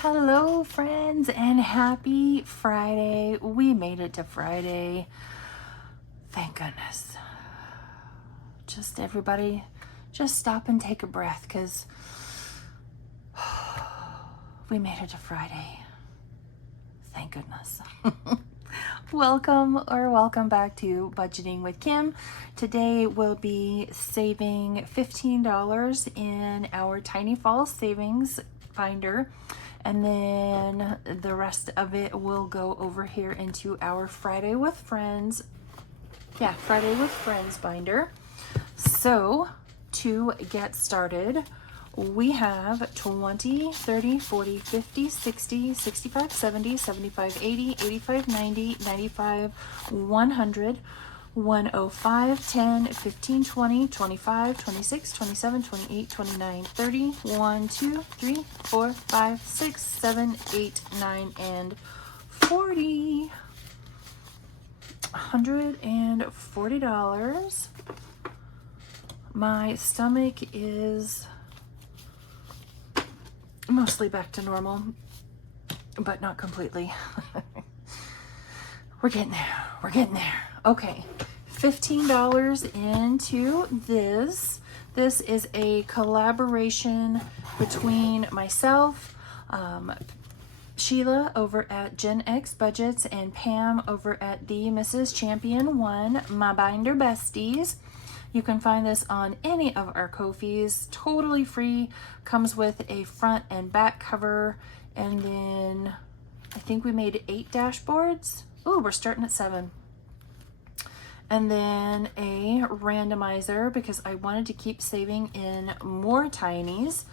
Hello, friends, and happy Friday. We made it to Friday. Thank goodness. Just everybody, just stop and take a breath, because we made it to Friday. Thank goodness. Welcome back to Budgeting with Kim. Today we'll be saving $15 in our Tiny Falls Savings Binder, and then the rest of it will go over here into our Friday with Friends binder. So to get started, we have 20, 30, 40, 50, 60, 65, 70, 75, 80, 85, 90, 95, 100, 105, 10, 15, 20, 25, 26, 27, 28, 29, 30, 1, 2, 3, 4, 5, 6, 7, 8, 9, and 40. $140. My stomach is mostly back to normal, but not completely. We're getting there. Okay, $15 into this. This is a collaboration between myself, Sheila over at Gen X Budgets, and Pam over at the Mrs. Champion One, my binder besties. You can find this on any of our Ko-fis, totally free. Comes with a front and back cover, and then I think we made 8 dashboards. Ooh, we're starting at 7. And then a randomizer, because I wanted to keep saving in more tinies.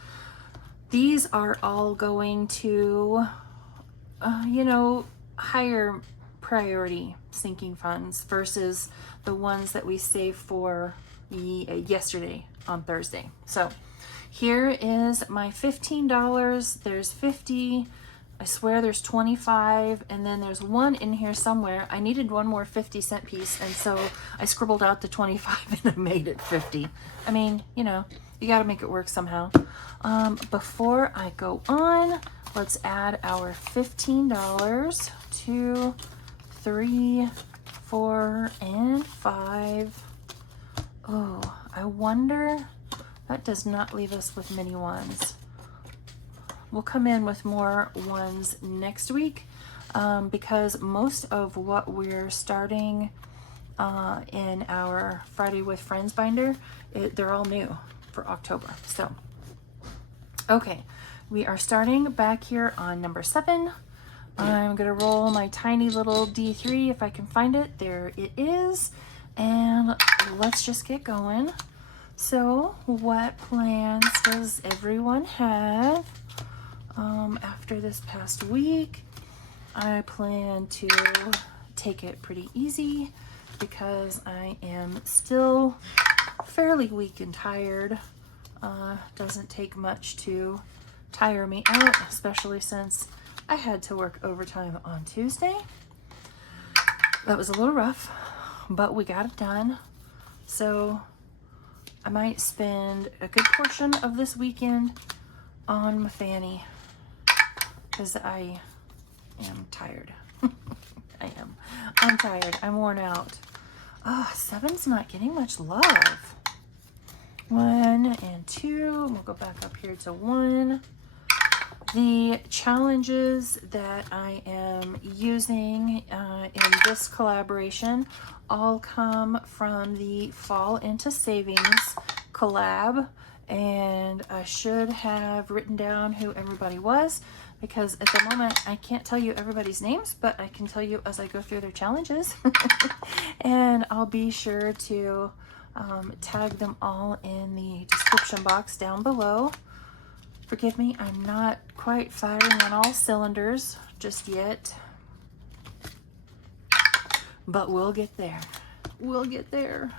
These are all going to, higher priority sinking funds versus the ones that we saved for yesterday on Thursday. So here is my $15. There's 50. I swear there's 25, and then there's one in here somewhere. I needed one more 50-cent piece, and so I scribbled out the 25 and I made it 50. I mean, you got to make it work somehow. Before I go on, let's add our $15. 2, 3, 4, and 5. Oh, I wonder, that does not leave us with many ones. We'll come in with more ones next week, because most of what we're starting in our Friday with Friends binder, they're all new for October. So, okay, we are starting back here on number 7. I'm gonna roll my tiny little D3 if I can find it. There it is, and let's just get going. So, what plans does everyone have? After this past week, I plan to take it pretty easy because I am still fairly weak and tired. Doesn't take much to tire me out, especially since I had to work overtime on Tuesday. That was a little rough, but we got it done. So I might spend a good portion of this weekend on my fanny, because I am tired. I'm tired. I'm worn out. 7's not getting much love. 1 and 2. We'll go back up here to 1. The challenges that I am using in this collaboration all come from the Fall into Savings collab, and I should have written down who everybody was, because at the moment I can't tell you everybody's names, but I can tell you as I go through their challenges. And I'll be sure to tag them all in the description box down below. Forgive me, I'm not quite firing on all cylinders just yet, but we'll get there. We'll get there.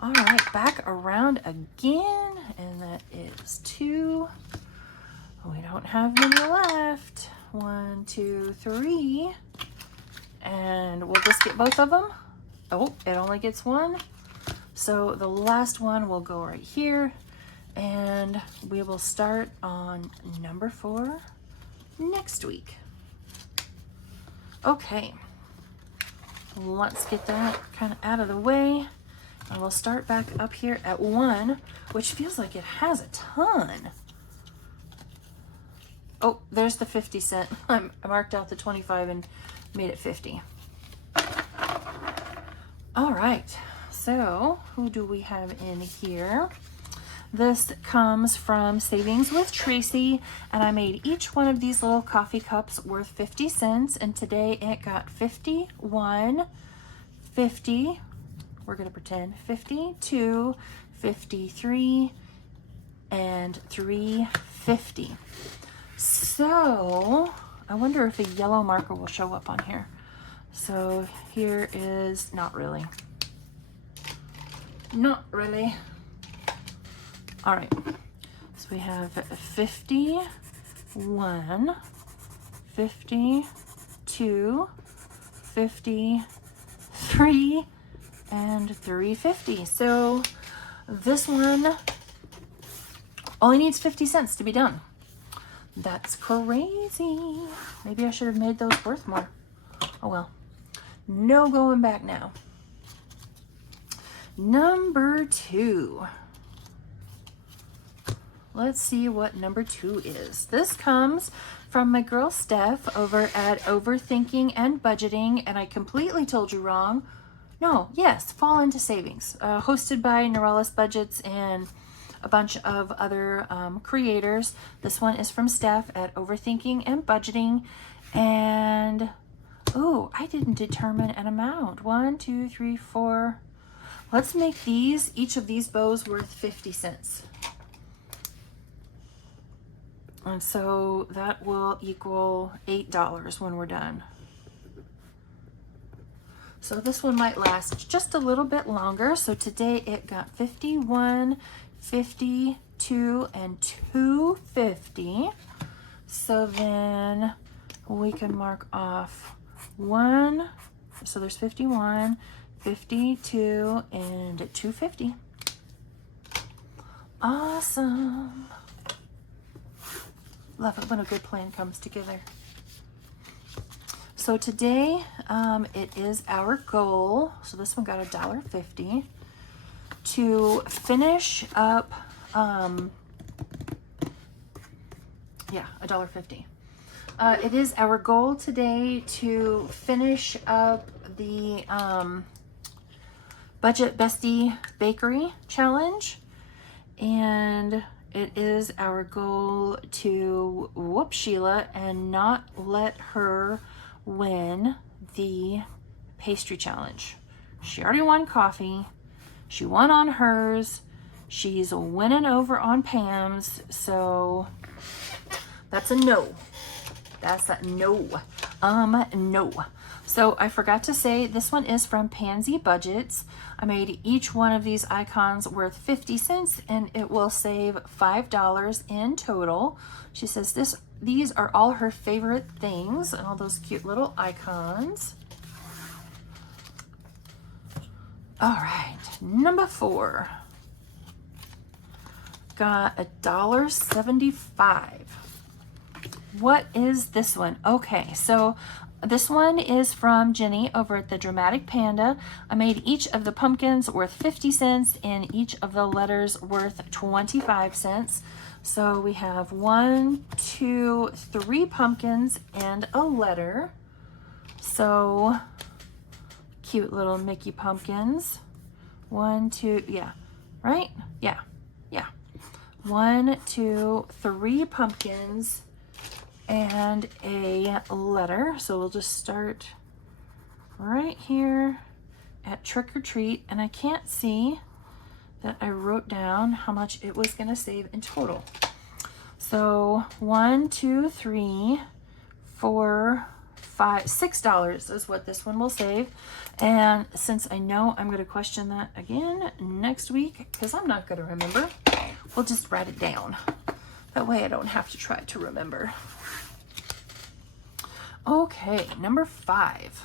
All right, back around again, and that is 2. We don't have many left. 1, 2, 3, and we'll just get both of them. Oh, it only gets one. So the last one will go right here, and we will start on number 4 next week. Okay, let's get that kind of out of the way. And we'll start back up here at 1, which feels like it has a ton. Oh, there's the 50 cent. I marked out the 25 and made it 50. All right, so who do we have in here? This comes from Savings with Tracy, and I made each one of these little coffee cups worth 50 cents, and today it got 51, 50, we're gonna pretend 52, 53, and 350. So I wonder if a yellow marker will show up on here. So here is, not really. Not really. All right, so we have 51, 52, 53, and 350. So this one only needs 50 cents to be done. That's crazy. Maybe I should have made those worth more. Oh well, no going back now. Number 2. Let's see what number 2 is. This comes from my girl Steph over at Overthinking and Budgeting, and I completely told you wrong. No, yes, Fall into Savings, hosted by Norellis Budgets and a bunch of other creators. This one is from Steph at Overthinking and Budgeting, and oh, I didn't determine an amount. 1, 2, 3, 4. Let's make these, each of these bows worth 50 cents. And so that will equal $8 when we're done. So this one might last just a little bit longer. So today it got 51, 52, and 250. So then we can mark off 1. So there's 51, 52, and 250. Awesome. Love it when a good plan comes together. So today it is our goal, so this one got $1.50, to finish up, $1.50. It is our goal today to finish up the Budget Bestie Bakery Challenge, and it is our goal to whoop Sheila and not let her win the pastry challenge. She already won coffee. She won on hers. She's winning over on Pam's. So that's a no. That's a no. No. So I forgot to say, this one is from Pansy Budgets. I made each one of these icons worth 50 cents, and it will save $5 in total. She says these are all her favorite things, and all those cute little icons. All right, number 4. Got $1.75. What is this one? Okay, so this one is from Jenny over at the Dramatic Panda. I made each of the pumpkins worth 50 cents and each of the letters worth 25 cents. So we have 1, 2, 3 pumpkins and a letter. So cute little Mickey pumpkins. 1, 2, yeah, right? Yeah. 1, 2, 3 pumpkins and a letter. So we'll just start right here at Trick or Treat, and I can't see that I wrote down how much it was going to save in total. So 1, 2, 3, 4, 5, $6 is what this one will save. And since I know I'm going to question that again next week, because I'm not going to remember, we'll just write it down. That way I don't have to try to remember. Okay, number 5.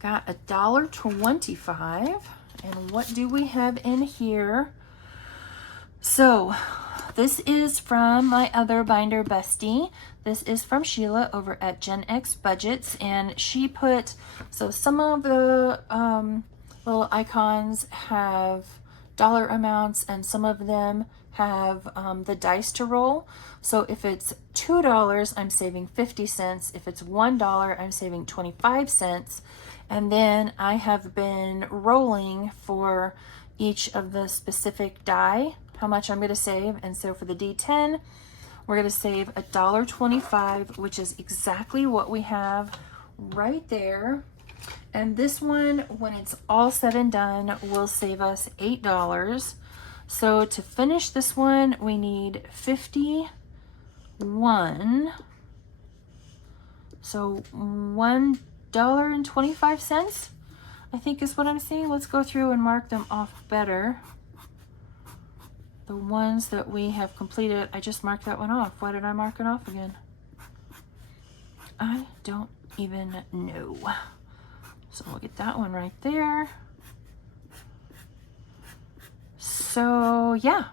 got $1.25. And what do we have in here? So this is from my other binder bestie. This is from Sheila over at Gen X Budgets, and she put, so some of the little icons have dollar amounts and some of them have the dice to roll. So if it's $2, I'm saving 50 cents. If it's $1, I'm saving 25 cents. And then I have been rolling for each of the specific die, how much I'm going to save. And so for the D10, we're going to save $1.25, which is exactly what we have right there. And this one, when it's all said and done, will save us $8. So to finish this one, we need 51. So $1.25, I think is what I'm seeing. Let's go through and mark them off better. The ones that we have completed, I just marked that one off. Why did I mark it off again? I don't even know. So we'll get that one right there. So yeah,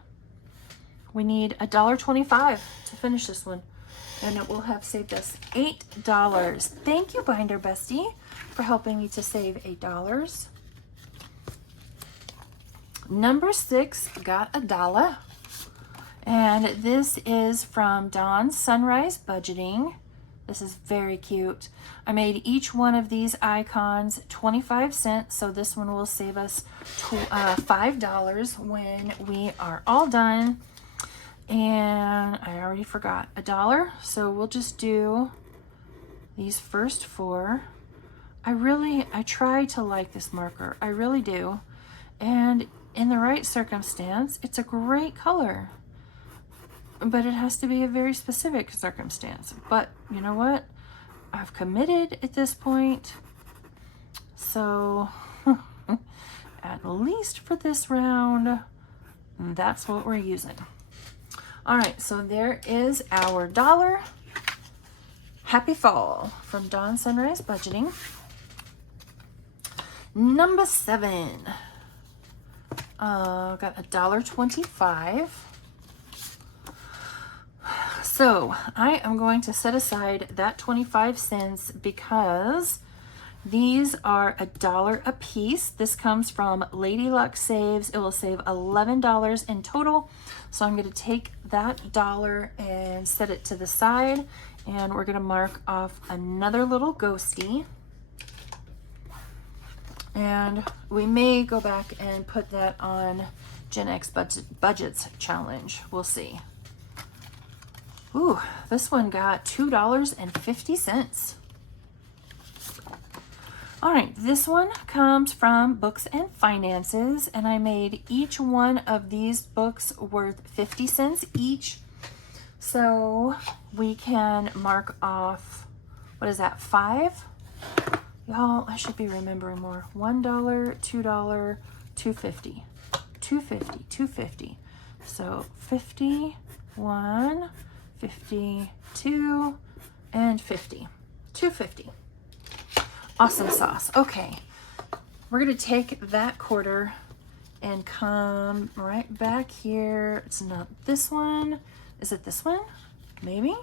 we need $1.25 to finish this one. And it will have saved us $8. Thank you, Binder Bestie, for helping me to save $8. Number 6 got $1. And this is from Dawn's Sunrise Budgeting. This is very cute. I made each one of these icons 25 cents, so this one will save us $5 when we are all done. And I already forgot $1, so we'll just do these first 4. I try to like this marker. I really do. And in the right circumstance, it's a great color. But it has to be a very specific circumstance. But you know what? I've committed at this point. So at least for this round, that's what we're using. All right, so there is our $1. Happy fall from Dawn Sunrise Budgeting. Number 7. Got $1.25. So I am going to set aside that 25 cents because these are $1 a piece. This comes from Lady Luck Saves. It will save $11 in total. So I'm going to take that $1 and set it to the side, and we're going to mark off another little ghosty. And we may go back and put that on Gen X Budgets Challenge. We'll see. Ooh, this one got $2.50. All right, this one comes from Books and Finances, and I made each one of these books worth 50 cents each. So we can mark off, what is that, 5? Y'all, I should be remembering more. $1, $2, $2.50, $2.50, $2.50. So 51, 52, and 50. $2.50. Awesome sauce. Okay, we're gonna take that quarter and come right back here. It's not this one. Is it this one? Maybe?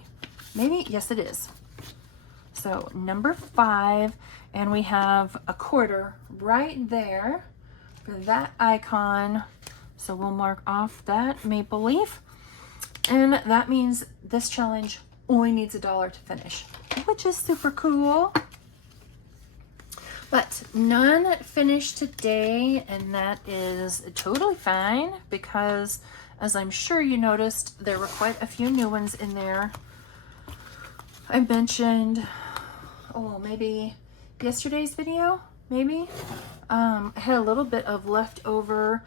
Maybe? Yes, it is. So number 5, and we have a quarter right there for that icon. So we'll mark off that maple leaf. And that means this challenge only needs $1 to finish, which is super cool. But none finished today, and that is totally fine because, as I'm sure you noticed, there were quite a few new ones in there. I mentioned, maybe yesterday's video, maybe. I had a little bit of leftover,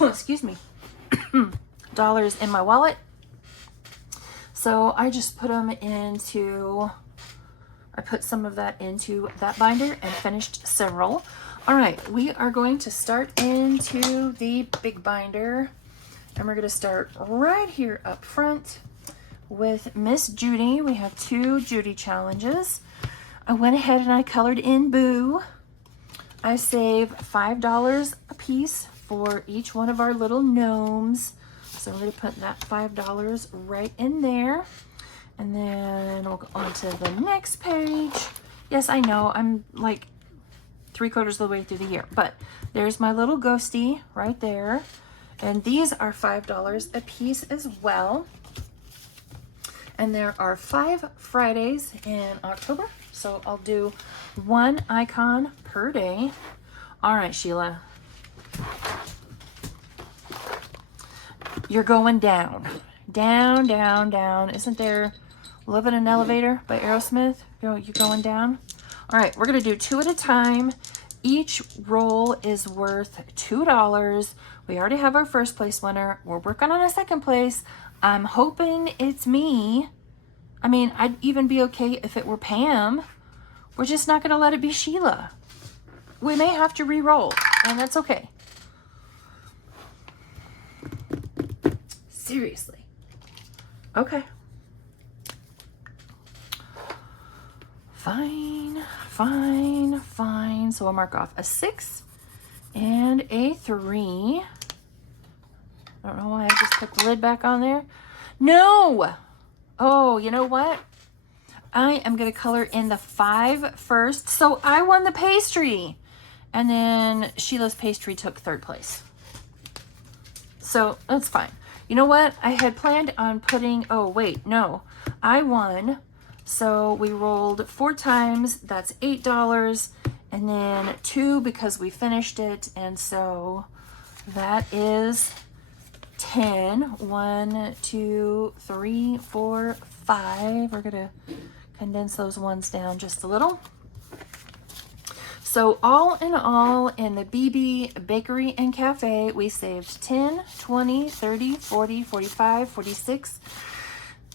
excuse me, dollars in my wallet. So I just put them into, I put some of that into that binder and finished several. All right, we are going to start into the big binder, and we're going to start right here up front with Miss Judy. We have 2 Judy challenges. I went ahead and I colored in Boo. I saved $5 a piece for each one of our little gnomes. So I'm going to put that $5 right in there. And then we'll go on to the next page. Yes, I know I'm like 3/4 of the way through the year, but there's my little ghosty right there. And these are $5 a piece as well. And there are 5 Fridays in October. So I'll do 1 icon per day. All right, Sheila. You're going down. Down, down, down. Isn't there Live in an Elevator by Aerosmith? You're going down? All right, we're going to do 2 at a time. Each roll is worth $2. We already have our first place winner. We're working on a second place. I'm hoping it's me. I mean, I'd even be okay if it were Pam. We're just not going to let it be Sheila. We may have to re-roll, and that's okay. Seriously. Okay. Fine, fine, fine. So I'll mark off a 6 and a 3. I don't know why I just put the lid back on there. No! Oh, you know what? I am going to color in the 5 first. So I won the pastry. And then Sheila's pastry took 3rd place. So that's fine. You know what? I had planned on putting, oh wait, no. I won. So we rolled 4 times. That's $8. And then 2 because we finished it. And so that is 10. 1, 2, 3, 4, 5. We're going to condense those ones down just a little. So all in all, in the BB Bakery and Cafe, we saved 10, 20, 30, 40, 45, 46,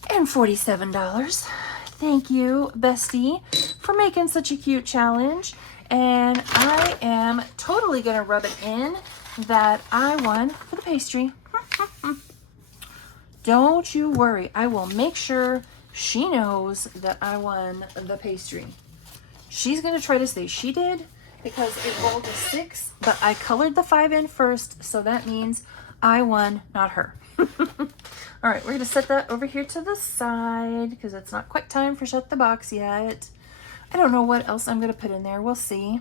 and $47. Thank you, bestie, for making such a cute challenge. And I am totally going to rub it in that I won for the pastry. Don't you worry. I will make sure she knows that I won the pastry. She's going to try to say she did because it rolled a 6, but I colored the 5 in first, so that means I won, not her. All right, we're going to set that over here to the side because it's not quite time for Shut the Box yet. I don't know what else I'm going to put in there. We'll see.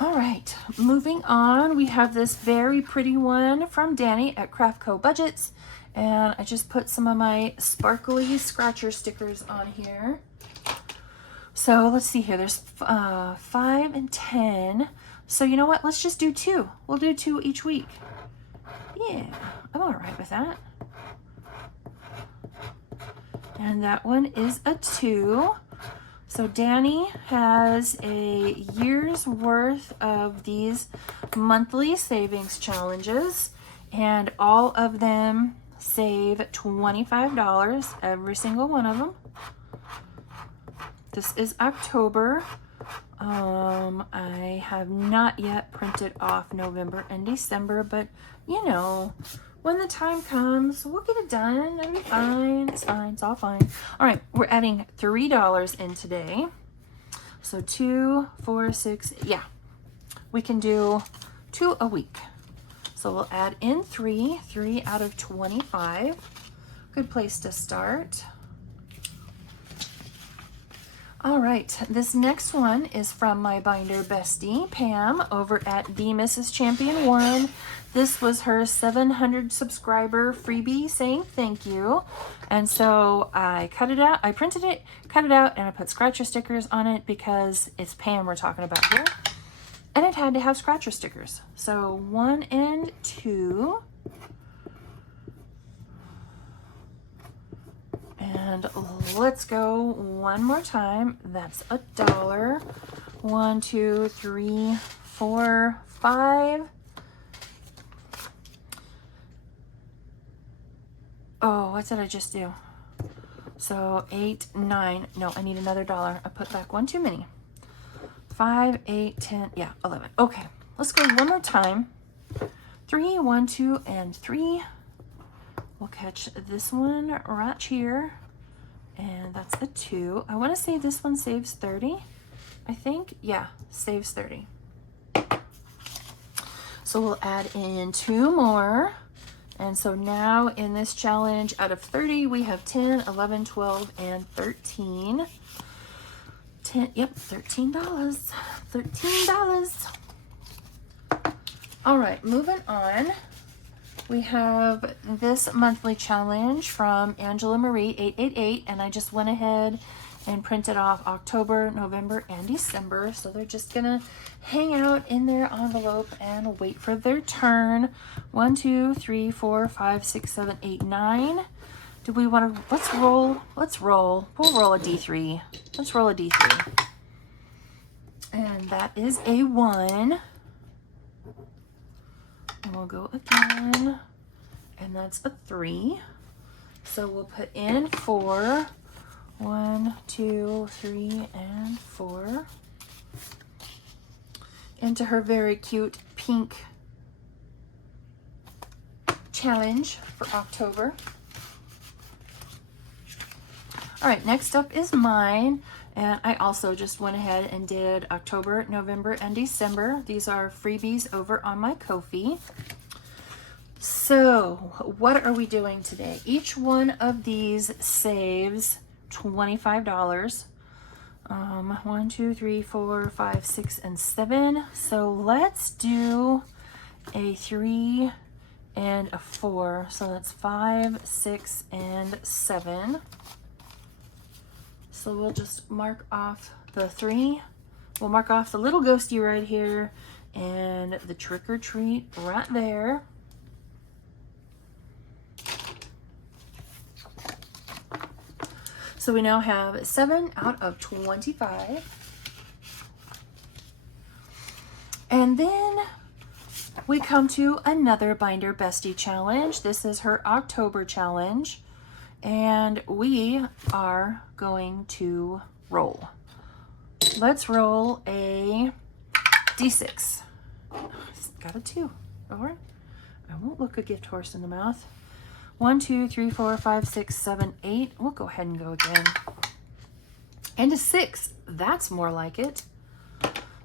All right, moving on. We have this very pretty one from Danny at Craft Co Budgets, and I just put some of my sparkly scratcher stickers on here. So let's see here. There's 5 and 10. So you know what? Let's just do 2. We'll do 2 each week. Yeah, I'm all right with that. And that one is a 2. So Danny has a year's worth of these monthly savings challenges, and all of them save $25, every single one of them. This is October. I have not yet printed off November and December, but you know, when the time comes, we'll get it done. It'll be fine. It's fine. It's all fine. All right, we're adding $3 in today. So 2, 4, 6. Yeah, we can do 2 a week. So we'll add in 3 out of 25. Good place to start. All right, this next one is from my binder bestie, Pam, over at the Mrs. Champion 1. This was her 700 subscriber freebie saying thank you. And so I cut it out, I printed it, cut it out, and I put scratcher stickers on it because it's Pam we're talking about here. And it had to have scratcher stickers. So 1 and 2. And let's go one more time. That's $1. 1, 2, 3, 4, 5. Oh, what did I just do? So 8, 9. No, I need another $1. I put back 1 too many. 5, 8, 10. Yeah, 11. Okay, let's go one more time. 3, 1, 2, and 3. We'll catch this one right here. And that's a 2. I want to say this one saves 30. I think, yeah, saves 30. So we'll add in 2 more. And so now in this challenge, out of 30, we have 10, 11, 12, and 13. 10, yep, $13. $13. All right, moving on. We have this monthly challenge from Angela Marie 888, and I just went ahead and printed off October, November, and December. So they're just gonna hang out in their envelope and wait for their turn. 1, 2, 3, 4, 5, 6, 7, 8, 9. Do we want to, let's roll. We'll roll a D3. Let's roll a D3. And that is a 1. And we'll go again. And that's a 3. So we'll put in 4. 1, 2, 3, and 4. Into her very cute pink challenge for October. All right, next up is mine. And I also just went ahead and did October, November, and December. These are freebies over on my Ko-fi. So what are we doing today? Each one of these saves $25. 1, 2, 3, 4, 5, 6, and 7. So let's do a 3 and a 4. So that's 5, 6, and 7. So we'll just mark off the 3. We'll mark off the little ghosty right here and the trick or treat right there. So we now have 7 out of 25. And then we come to another Binder Bestie challenge. This is her October challenge. And we are going to roll. Let's roll a D6. Got a 2. All right. I won't look a gift horse in the mouth. 1, 2, 3, 4, 5, 6, 7, 8. We'll go ahead and go again. And a 6. That's more like it.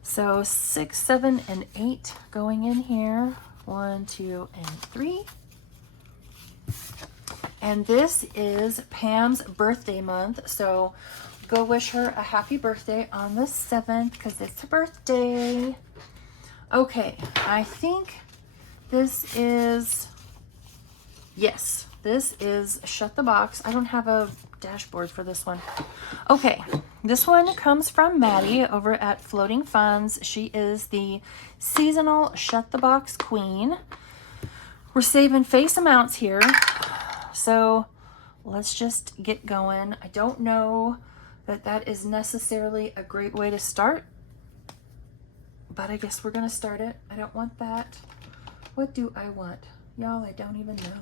So 6, 7, and 8 going in here. 1, 2, and 3. And this is Pam's birthday month. So go wish her a happy birthday on the 7th because it's her birthday. Okay, I think this is... Yes, this is Shut the Box. I don't have a dashboard for this one. Okay, this one comes from Maddie over at Floating Funds. She is the seasonal Shut the Box queen. We're saving face amounts here. So let's just get going. I don't know that that is necessarily a great way to start, but I guess we're going to start it. I don't want that. What do I want? Y'all, I don't even know.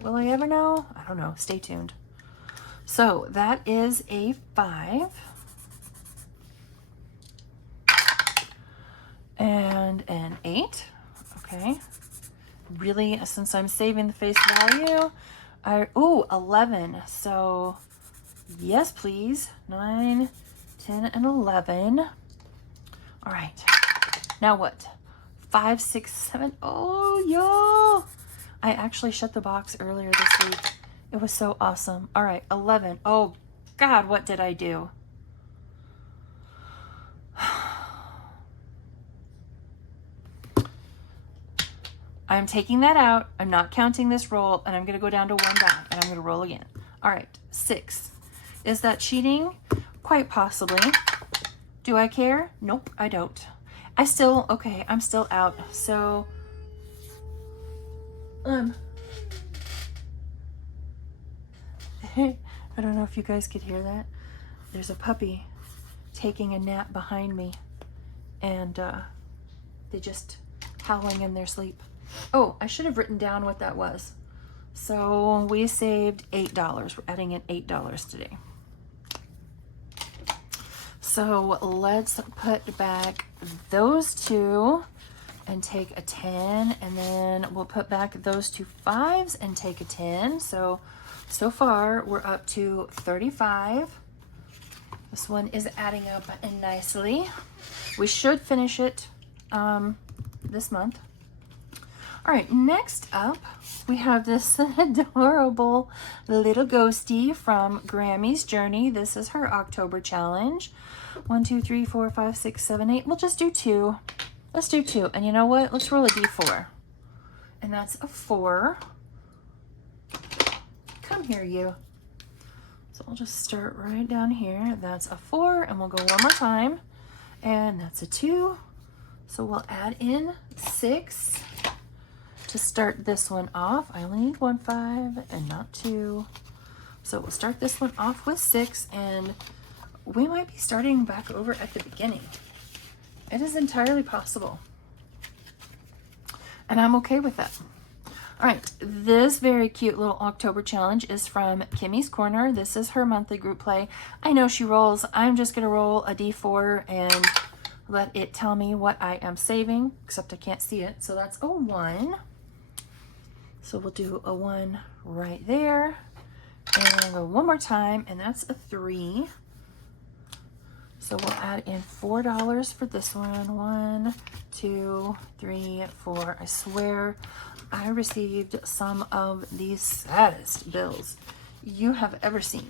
Will I ever know? I don't know. Stay tuned. So that is a 5. And an 8. Okay. Really, since I'm saving the face value, 11. So yes, please. 9, 10, and 11. All right. Now what? 5, 6, 7. Oh, y'all. I actually shut the box earlier this week. It was so awesome. All right, 11. Oh, God, what did I do? I'm taking that out. I'm not counting this roll, and I'm going to go down to 1 down, and I'm going to roll again. All right, 6. Is that cheating? Quite possibly. Do I care? Nope, I don't. I'm still out. So, I don't know if you guys could hear that. There's a puppy taking a nap behind me, and they just howling in their sleep. Oh, I should have written down what that was. So we saved $8. We're adding in $8 today. So let's put back those 2, and take a 10, and then we'll put back those two 5s and take a 10. So far we're up to 35. This one is adding up nicely. We should finish it this month. All right, next up, we have this adorable little ghostie from Grammy's Journey. This is her October challenge. 1, 2, 3, 4, 5, 6, 7, 8. We'll just do 2. Let's do 2. And you know what? Let's roll a D4. And that's a 4. Come here, you. So I'll just start right down here. That's a 4, and we'll go one more time. And that's a 2. So we'll add in 6 to start this one off. I only need 1 5 and not 2. So we'll start this one off with 6, and we might be starting back over at the beginning. It is entirely possible. And I'm okay with that. All right, this very cute little October challenge is from Kimmy's Corner. This is her monthly group play. I know she rolls. I'm just gonna roll a D4 and let it tell me what I am saving, except I can't see it. So that's a 1. So we'll do a 1 right there. And go one more time, and that's a 3. So we'll add in $4 for this one. 1, 2, 3, 4. I swear I received some of the saddest bills you have ever seen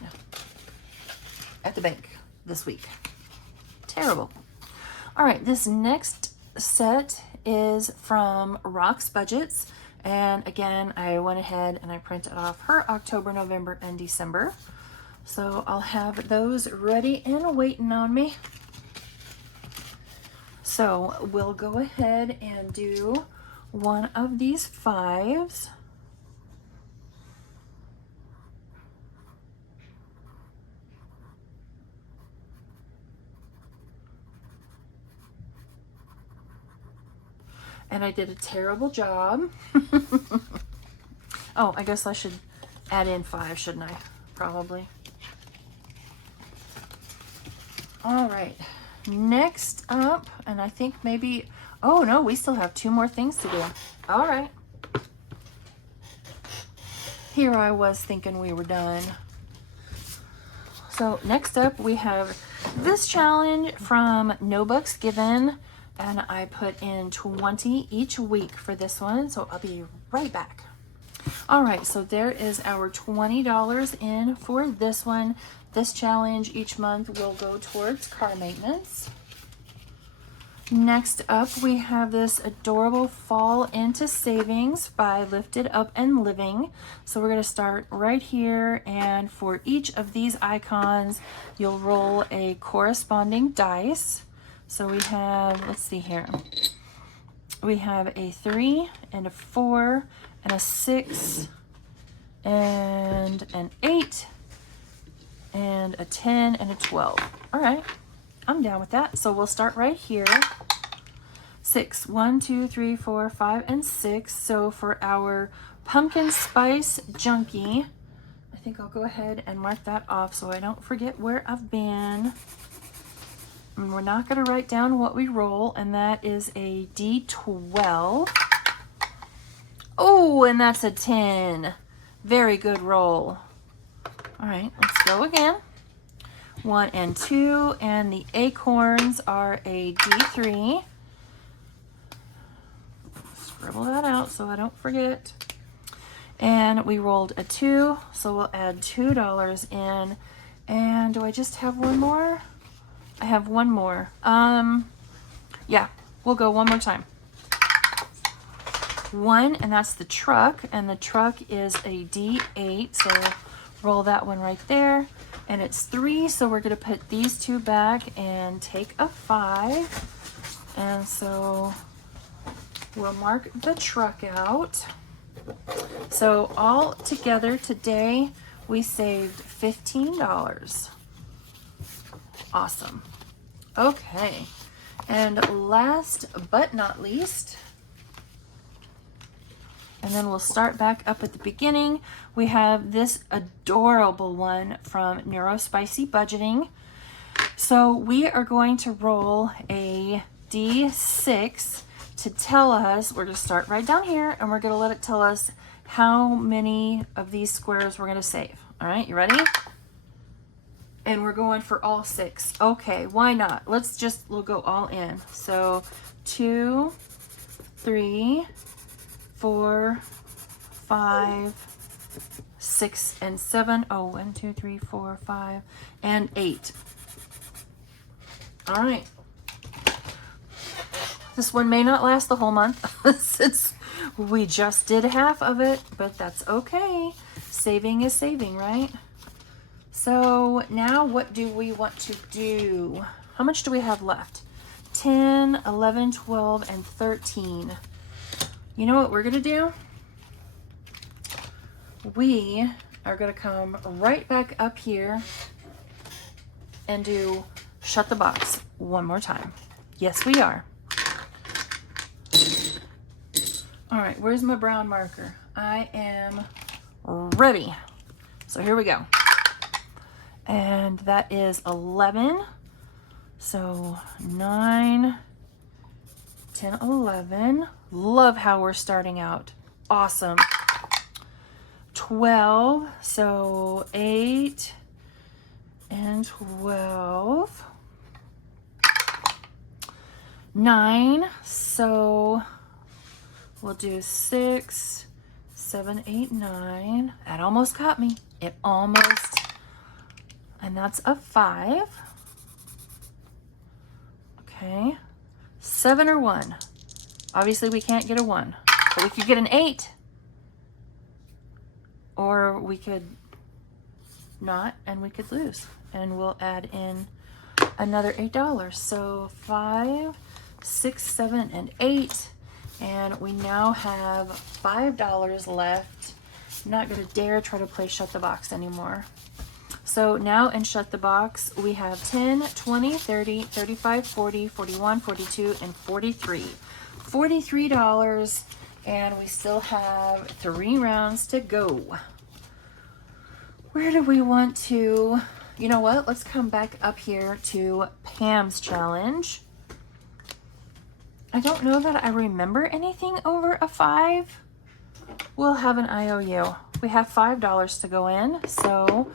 at the bank this week. Terrible. All right, this next set is from Rock's Budgets. And again, I went ahead and I printed off her October, November, and December. So I'll have those ready and waiting on me. So we'll go ahead and do one of these 5s. And I did a terrible job. Oh, I guess I should add in 5, shouldn't I? Probably. All right, next up, and I think maybe, oh no, we still have 2 more things to do. All right. Here I was thinking we were done. So next up we have this challenge from No Bucks Given, and I put in 20 each week for this one, so I'll be right back. All right, so there is our $20 in for this one. This challenge each month will go towards car maintenance. Next up, we have this adorable Fall into Savings by Lifted Up and Living. So we're going to start right here, and for each of these icons, you'll roll a corresponding dice. So we have, let's see here, we have a 3 and a 4 and a 6 and an 8 and a 10 and a 12. All right, I'm down with that. So we'll start right here. 6, 1, 2, 3, 4, 5, and 6. So for our pumpkin spice junkie, I think I'll go ahead and mark that off so I don't forget where I've been. And we're not going to write down what we roll, and that is a D12. Oh, and that's a 10. Very good roll. All right, let's go again. 1 and 2, and the acorns are a D3. Scribble that out so I don't forget. And we rolled a 2, so we'll add $2 in. And do I just have one more? I have one more. Yeah, we'll go one more time. 1, and that's the truck, and the truck is a D8, so roll that one right there. And it's 3, so we're going to put these 2 back and take a 5. And so we'll mark the truck out. So all together today, we saved $15. Awesome. Okay, and last but not least, and then we'll start back up at the beginning, we have this adorable one from Neurospicy Budgeting. So we are going to roll a D6 to tell us, we're going to start right down here and we're going to let it tell us how many of these squares we're going to save. All right, you ready? And we're going for all 6. Okay, why not? We'll go all in. So 2, 3, 4, 5, 6, and 7. Oh, 1, 2, 3, 4, 5, and 8. All right. This one may not last the whole month since we just did half of it, but that's okay. Saving is saving, right? So now what do we want to do? How much do we have left? 10, 11, 12, and 13. You know what we're going to do? We are going to come right back up here and do shut the box one more time. Yes, we are. All right, where's my brown marker? I am ready. So here we go. And that is 11. So 9, 10, 11. Love how we're starting out. Awesome. 12. So 8 and 12. 9. So we'll do 6, 7, 8, 9. That almost got me. It almost. And that's a 5. Okay. 7 or 1. Obviously we can't get a 1. But we could get an 8. Or we could not and we could lose. And we'll add in another $8. So 5, 6, 7, and 8. And we now have $5 left. I'm not going to dare try to play Shut the Box anymore. So now in Shut the Box, we have 10, 20, 30, 35, 40, 41, 42, and 43. $43, and we still have 3 rounds to go. Where do we want to? You know what? Let's come back up here to Pam's challenge. I don't know that I remember anything over a 5. We'll have an IOU. We have $5 to go in, so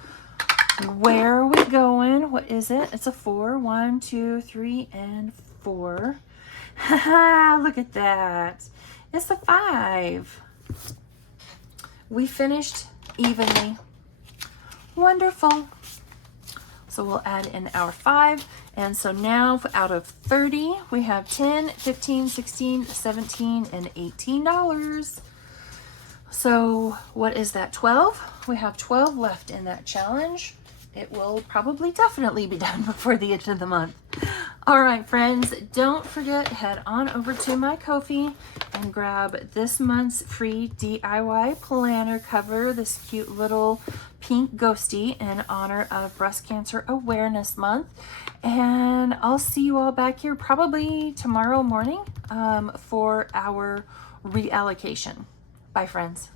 where are we going? What is it? It's a 4. 1, 2, 3, and 4. Haha, look at that. It's a 5. We finished evenly. Wonderful. So we'll add in our 5. And so now out of 30, we have 10, 15, 16, 17, and $18. So what is that? 12? We have 12 left in that challenge. It will probably definitely be done before the end of the month. All right, friends, don't forget, head on over to my Ko-fi and grab this month's free DIY planner cover, this cute little pink ghosty in honor of Breast Cancer Awareness Month. And I'll see you all back here probably tomorrow morning for our reallocation. Bye, friends.